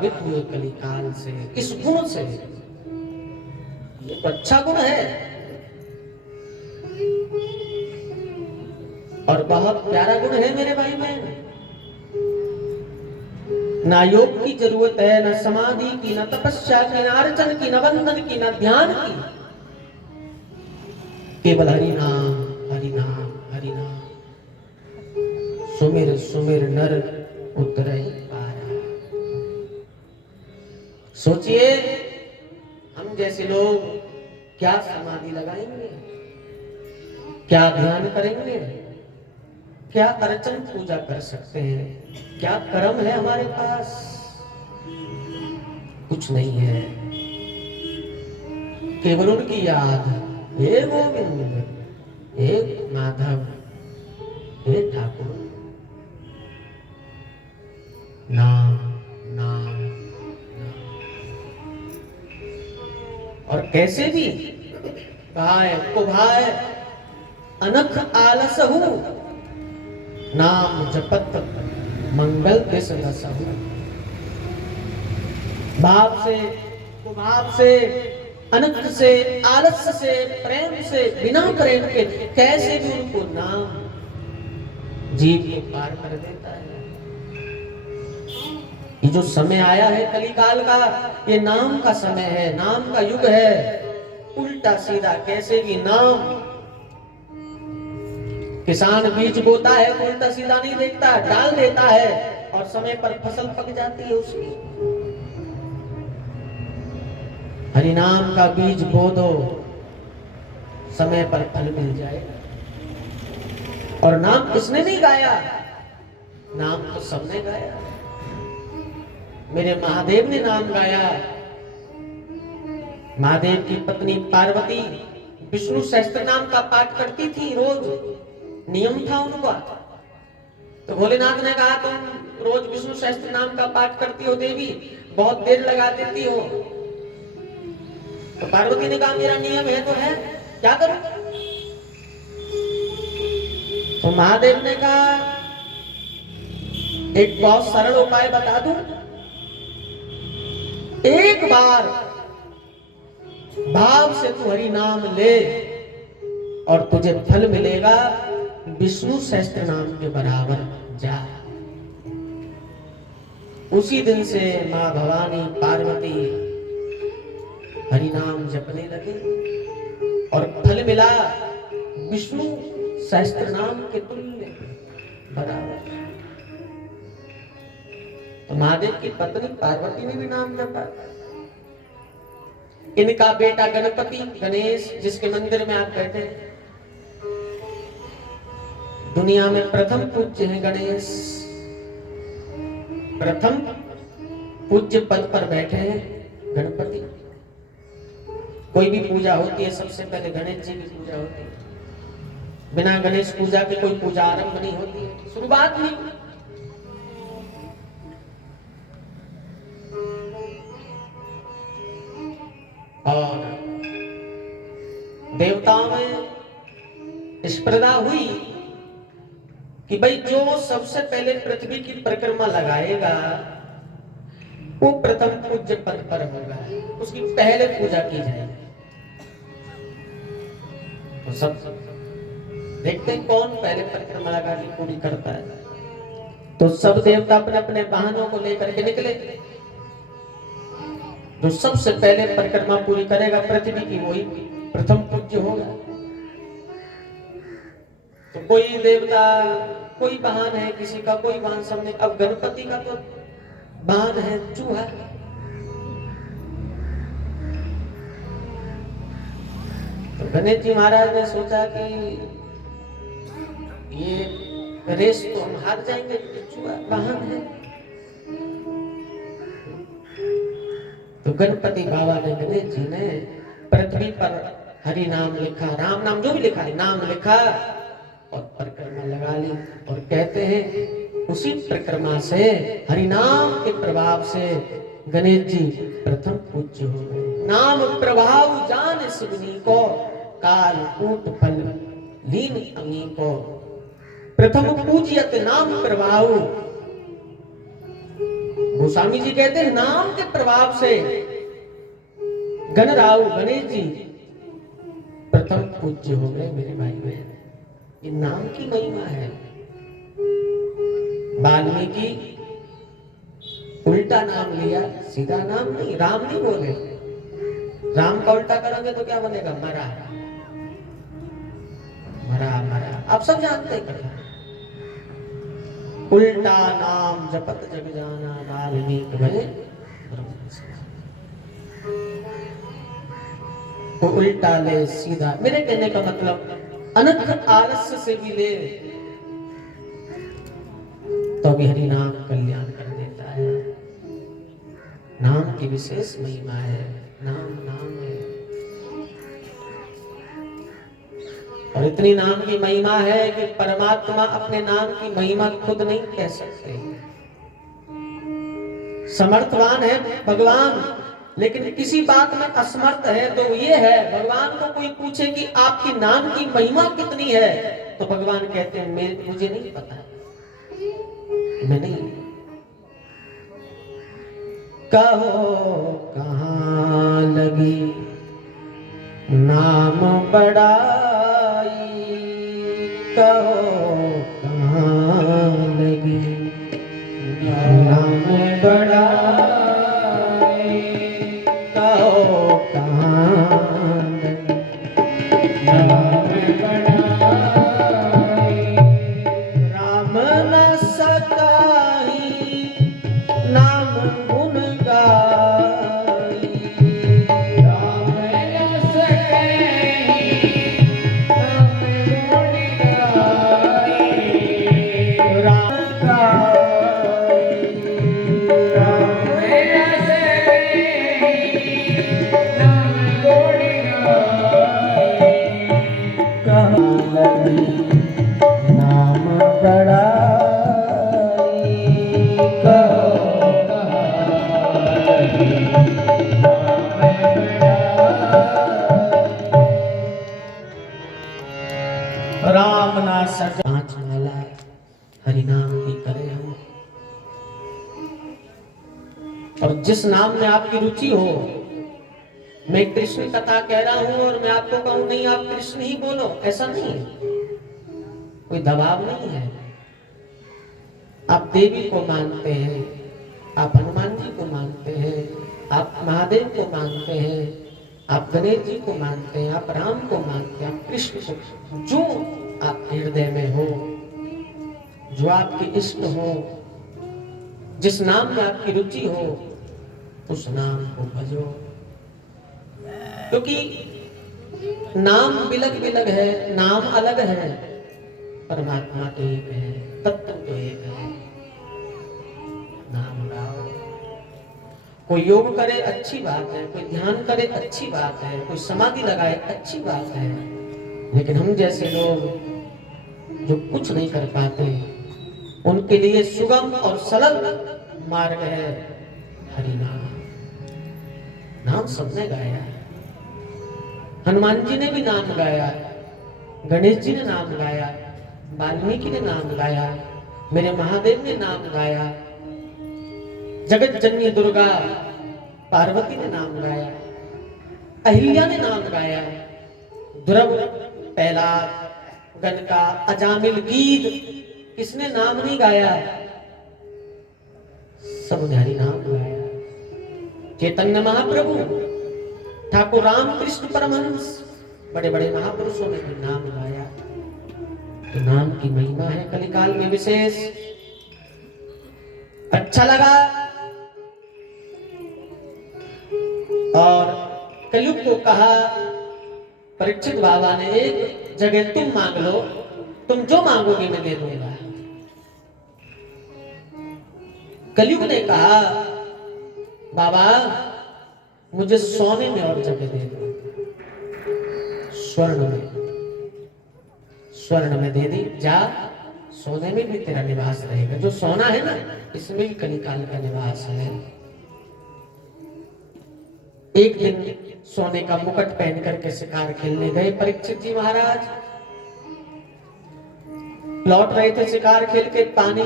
प्रभावित हुए कलिकाल से, इस गुण से। ये तो अच्छा गुण है और बहुत प्यारा गुण है मेरे भाई बहन। ना योग की जरूरत है, न समाधि की, न तपस्या की, न अर्चन की, न वंदन की, न ध्यान की। केवल हरि नाम, हरि नाम, हरि नाम। सुमिर सुमिर नर उतरहि पारा। सोचिए, हम जैसे लोग क्या समाधि लगाएंगे, क्या ध्यान करेंगे, क्या अर्चन पूजा कर सकते हैं, क्या कर्म है हमारे पास? कुछ नहीं है। केवल उनकी याद, हे गोविंद, हे माधव, हे ठाकुर। नाम नाम नाम। और कैसे भी भाई को भाई अनख आलस हूं, नाम जपत मंगल दिस नसहु। भाव से, कुभाव से, अनख से, आलस्य से, प्रेम से, बिना प्रेम के कैसे भी उनको नाम जीव को पार कर देता है। ये जो समय आया है कलिकाल का, ये नाम का समय है, नाम का युग है। उल्टा सीधा कैसे भी नाम। किसान बीज बोता है तो उल्टा सीधा नहीं देखता, डाल देता है और समय पर फसल पक जाती है उसकी। हरि नाम का बीज बो दो, समय पर फल मिल जाएगा। और नाम किसने नहीं गाया? नाम तो सबने गाया। मेरे महादेव ने नाम गाया। महादेव की पत्नी पार्वती विष्णु सहस्त्र नाम का पाठ करती थी रोज, नियम था उनका। तो भोलेनाथ ने कहा, तुम रोज विष्णु सहस्त्र नाम का पाठ करती हो देवी, बहुत देर लगा देती हो। तो पार्वती ने कहा, मेरा नियम है तो है, क्या करूं? तो महादेव ने कहा, एक बहुत सरल उपाय बता दूं। एक बार भाव से तू हरि नाम ले और तुझे फल मिलेगा विष्णु सहस्त्र नाम के बराबर। जा। उसी दिन से मां भवानी पार्वती हरि नाम जपने लगे और फल मिला विष्णु सहस्त्र नाम के तुल्य बराबर। तो महादेव की पत्नी पार्वती ने भी नाम जपा। इनका बेटा गणपति गणेश, जिसके मंदिर में आप बैठे, दुनिया में प्रथम पूज्य है गणेश। प्रथम पूज्य पद पर बैठे हैं गणपति। कोई भी पूजा होती है सबसे पहले गणेश जी की पूजा होती है। बिना गणेश पूजा के कोई पूजा आरंभ नहीं होती है, शुरुआत नहीं। और देवताओं में स्पर्धा हुई कि भाई जो सबसे पहले पृथ्वी की परिक्रमा लगाएगा वो प्रथम पूज्य पद पर होगा, उसकी पहले पूजा की जाएगी। तो सब देखते हैं कौन पहले परिक्रमा लगा के पूरी करता है। तो सब देवता अपने अपने वाहनों को लेकर के निकले। जो सबसे पहले परिक्रमा पूरी करेगा पृथ्वी की, वही प्रथम पूज्य होगा। तो कोई देवता, कोई वाहन है किसी का, कोई वाहन सबने। अब गणपति का तो वाहन है चूहा। तो गणेश जी महाराज ने सोचा कि ये रेस तो हम हार जाएंगे, चूहा वाहन है। तो गणपति बाबा ने, गणेश जी ने पृथ्वी पर हरि नाम लिखा, राम नाम जो भी लिखा है, नाम लिखा और परिक्रमा लगा ली। और कहते हैं उसी परिक्रमा से, हरि नाम के प्रभाव से गणेश जी प्रथम पूज्य हो गए। नाम प्रभाव जान शिवनी को, काल कूट फल लीन अमी को। प्रथम पूज्यत नाम प्रभाव, गोस्वामी जी कहते हैं नाम के प्रभाव से गणराव गणेश जी प्रथम पूज्य हो गए मेरे भाई बहन। ये नाम की महिमा है। वाल्मीकि उल्टा नाम लिया, सीधा नाम नहीं, राम नहीं बोले। राम का उल्टा करोगे तो क्या बनेगा? मरा मरा मरा। आप सब जानते हैं कथा। उल्टा नाम जपत जग जाना वाल्मीकि भये ब्रह्म समाना। वो उल्टा ले सीधा। मेरे कहने का मतलब अनर्थ आलस्य से भी ले तो भी हरि नाम कल्याण कर देता है। नाम की विशेष महिमा है। नाम नाम है और इतनी नाम की महिमा है कि परमात्मा अपने नाम की महिमा खुद नहीं कह सकते। समर्थवान है भगवान, लेकिन किसी बात में असमर्थ है। तो ये है, भगवान को कोई पूछे कि आपकी नाम की महिमा कितनी है, तो भगवान कहते हैं मुझे नहीं पता, मैं नहीं। कहो कहाँ लगी नाम बड़ाई, कहो कहाँ लगी नाम बड़ाई, कहो कहाँ लगी नाम बड़ाई। राम न सकाही नाम गुण गाई, राम न सकाही नाम गुण गाई, राम गाई, राम न सकाही नाम गुण गाई, कहाँ लगी नाम बड़ाई, कहो कहाँ लगी नाम बड़ाई। राम ना सका पांच माला हरि नाम की करें हम। और जिस नाम में आपकी रुचि हो, मैं कृष्ण कथा कह रहा हूं और मैं आपको कहूं नहीं आप कृष्ण ही बोलो, ऐसा नहीं है, कोई दबाव नहीं है। आप देवी को मानते हैं, आप हनुमान जी को मानते हैं, आप महादेव को मानते हैं, आप गणेश जी को मानते हैं, आप राम को मानते हैं, आप कृष्ण को, जो आप हृदय में हो, जो आपके इष्ट हो, जिस नाम में आपकी रुचि हो, उस नाम को भजो। क्योंकि नाम बिलग बिलग है, नाम अलग है, परमात्मा तो एक है, तत्व तो एक है। नाम गाओ। कोई योग करे अच्छी बात है, कोई ध्यान करे अच्छी बात है, कोई समाधि लगाए अच्छी बात है, लेकिन हम जैसे लोग जो कुछ नहीं कर पाते, उनके लिए सुगम और सरल मार्ग है हरि नाम। नाम सबने गाया है। हनुमान जी ने भी नाम गाया, गणेश जी ने नाम गाया, वाल्मीकि ने नाम गाया, मेरे महादेव ने नाम गाया, जगत जननी दुर्गा पार्वती ने नाम गाया, अहिल्या ने नाम गाया, ध्रुव प्रहलाद गणका अजामिल गीत, किसने नाम नहीं गाया? सबने हरि नाम गाया। चैतन्य महाप्रभु, ठाकुर रामकृष्ण परमहंस, बड़े बड़े महापुरुषों ने भी नाम गाया। तो नाम की महिमा है कलिकाल में विशेष। अच्छा लगा और कलयुग को कहा, परीक्षित बाबा ने एक जगह तुम मांग लो, तुम जो मांगोगे मैं दे दूंगा। कलयुग ने कहा बाबा मुझे सोने में और जगह दे दो, स्वर्ण में दे दी, जा सोने में भी तेरा निवास रहेगा। जो सोना है ना, इसमें भी कलिकाल का निवास है। एक दिन सोने का मुकुट पहन करके शिकार खेलने गए परीक्षित जी महाराज। लौट रहे थे शिकार खेल के, पानी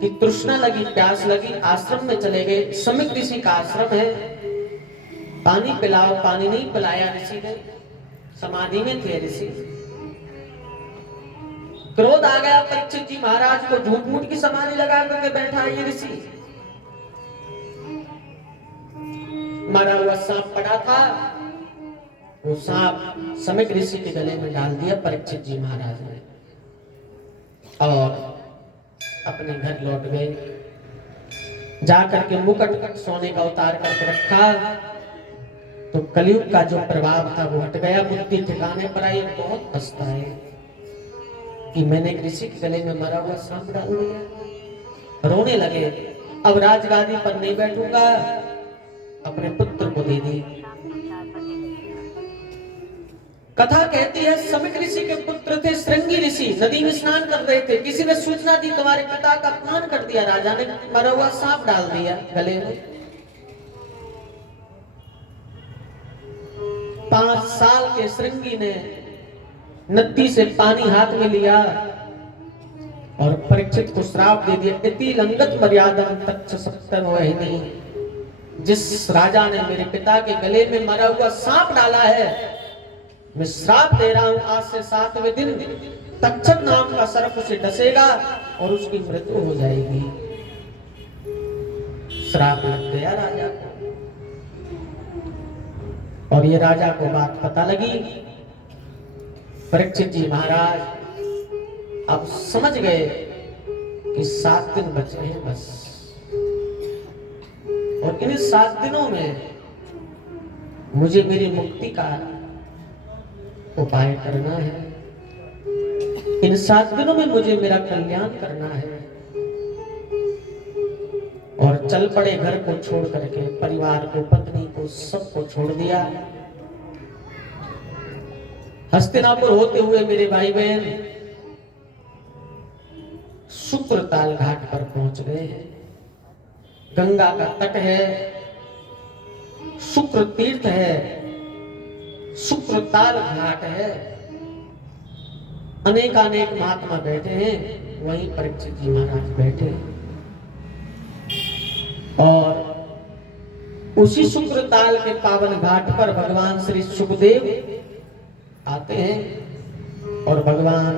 कि तृष्णा लगी, प्यास लगी, आश्रम में चले गए। समिक ऋषि का आश्रम है, पानी पिलाओ, पानी नहीं पिलाया ऋषि ने, समाधि में थे ऋषि। क्रोध आ गया परीक्षित जी महाराज को, झूठ मूठ की समाधि लगा करके बैठा है ये ऋषि। मरा हुआ सांप पड़ा था, वो सांप समिक ऋषि के गले में डाल दिया परीक्षित जी महाराज ने, और अपने घर लौट गए। जाकर के मुकुट सोने का उतार करके रखा, तो कलयुग का जो प्रभाव था वो हट गया, बुद्धि ठिकाने पर आई। बहुत पछताए कि मैंने एक ऋषि के गले में मरा हुआ सांप डाल दिया। रोने लगे, अब राजगादी पर नहीं बैठूंगा, अपने पुत्र को दे दी। कथा कहती है समिक ऋषि के पुत्र थे श्रृंगी ऋषि, नदी में स्नान कर रहे थे। किसी ने सूचना दी तुम्हारे पिता का अपमान कर दिया, राजा ने मरा हुआ सांप डाल दिया गले में। 5 साल के श्रृंगी ने नदी से पानी हाथ में लिया और परीक्षित को श्राप दे दिया, इति लंगत मर्यादा तच्च सप्तम वहिनी। जिस राजा ने मेरे पिता के गले में मरा हुआ सांप डाला है, मैं श्राप दे रहा हूं, आज से 7वें दिन तक्षक नाम का सर्प उसे डसेगा और उसकी मृत्यु हो जाएगी। श्राप लग गया राजा को, और ये राजा को बात पता लगी। परीक्षित जी महाराज अब समझ गए कि 7 दिन बचे हैं बस, और इन 7 दिनों में मुझे मेरी मुक्ति का उपाय करना है। इन 7 दिनों में मुझे मेरा कल्याण करना है। और चल पड़े, घर को छोड़ करके, परिवार को, पत्नी को, सबको छोड़ दिया। हस्तिनापुर होते हुए मेरे भाई बहन शुक्रताल घाट पर पहुंच गए हैं। गंगा का तट है, शुक्र तीर्थ है, शुक्रताल घाट है। अनेकानेक महात्मा बैठे हैं, वहीं परीक्षित जी महाराज बैठे। और उसी शुक्रताल के पावन घाट पर भगवान श्री सुखदेव आते हैं, और भगवान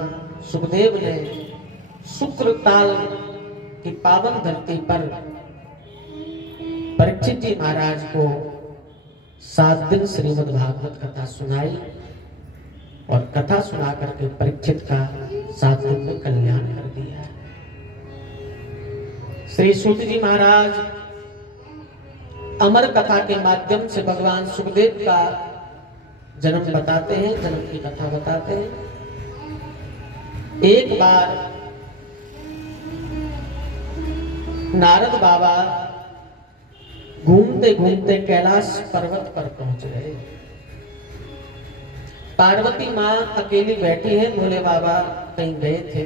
सुखदेव ने शुक्रताल की पावन धरती पर परीक्षित जी महाराज को 7 दिन श्रीमद् भागवत कथा सुनाई, और कथा सुना करके परीक्षित का 7 दिन में कल्याण कर दिया। श्री सूत जी महाराज अमर कथा के माध्यम से भगवान सुखदेव का जन्म बताते हैं, जन्म की कथा बताते हैं। एक बार नारद बाबा घूमते घूमते कैलाश पर्वत पर पहुंच गए। पार्वती माँ अकेली बैठी है, भोले बाबा कहीं गए थे।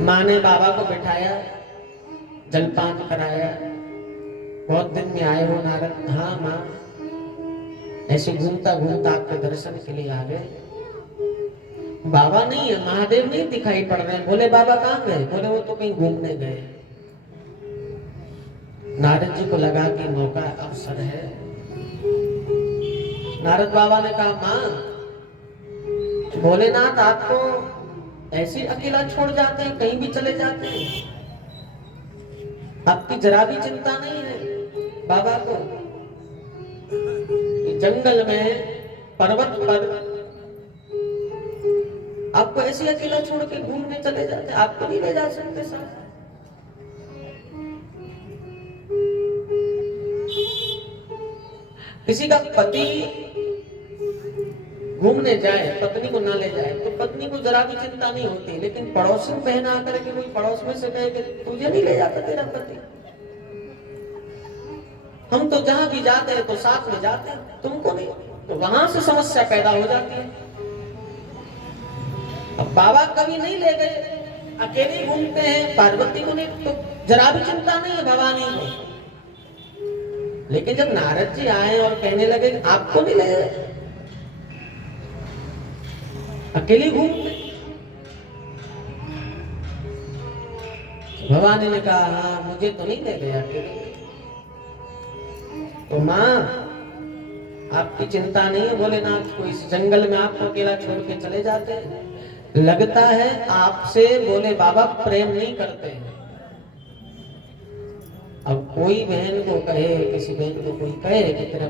माँ ने बाबा को बिठाया, जलपान कराया। बहुत दिन में आए हो नारद? हाँ माँ, ऐसे घूमता घूमता आपके दर्शन के लिए आ गए। बाबा नहीं है, महादेव नहीं दिखाई पड़ रहे हैं। बोले बाबा कहाँ गए? बोले वो तो कहीं घूमने गए। नारद जी को लगा कि मौका अवसर है। नारद बाबा ने कहा माँ, भोलेनाथ आपको ऐसे अकेला छोड़ जाते हैं, कहीं भी चले जाते हैं, आपकी जरा भी चिंता नहीं है बाबा को? जंगल में, पर्वत पर आपको ऐसे अकेला छोड़ के घूमने चले जाते, आपको नहीं ले जा सकते साथ? किसी का पति घूमने जाए, पत्नी को ना ले जाए, तो पत्नी को जरा भी चिंता नहीं होती, लेकिन पड़ोसी में बहन आकर के कोई पड़ोस में से कहे कि तुझे नहीं ले जाता तेरा पति, हम तो जहां भी जाते हैं तो साथ में जाते हैं, तुमको नहीं, तो वहां से समस्या पैदा हो जाती है। अब बाबा कभी नहीं ले गए, अकेले घूमते हैं, पार्वती को नहीं, तो जरा भी चिंता नहीं है भवानी को। लेकिन जब नारद जी आए और कहने लगे आपको नहीं ले गए, अकेले घूमते, भवानी ने कहा हाँ मुझे तो नहीं ले गया अकेले। तो माँ आपकी चिंता नहीं है भोलेनाथ को, इस जंगल में आपको अकेला छोड़ के चले जाते हैं, लगता है आपसे बोले बाबा प्रेम नहीं करते हैं। अब कोई बहन को कहे, किसी बहन को कोई कहे कि तेरा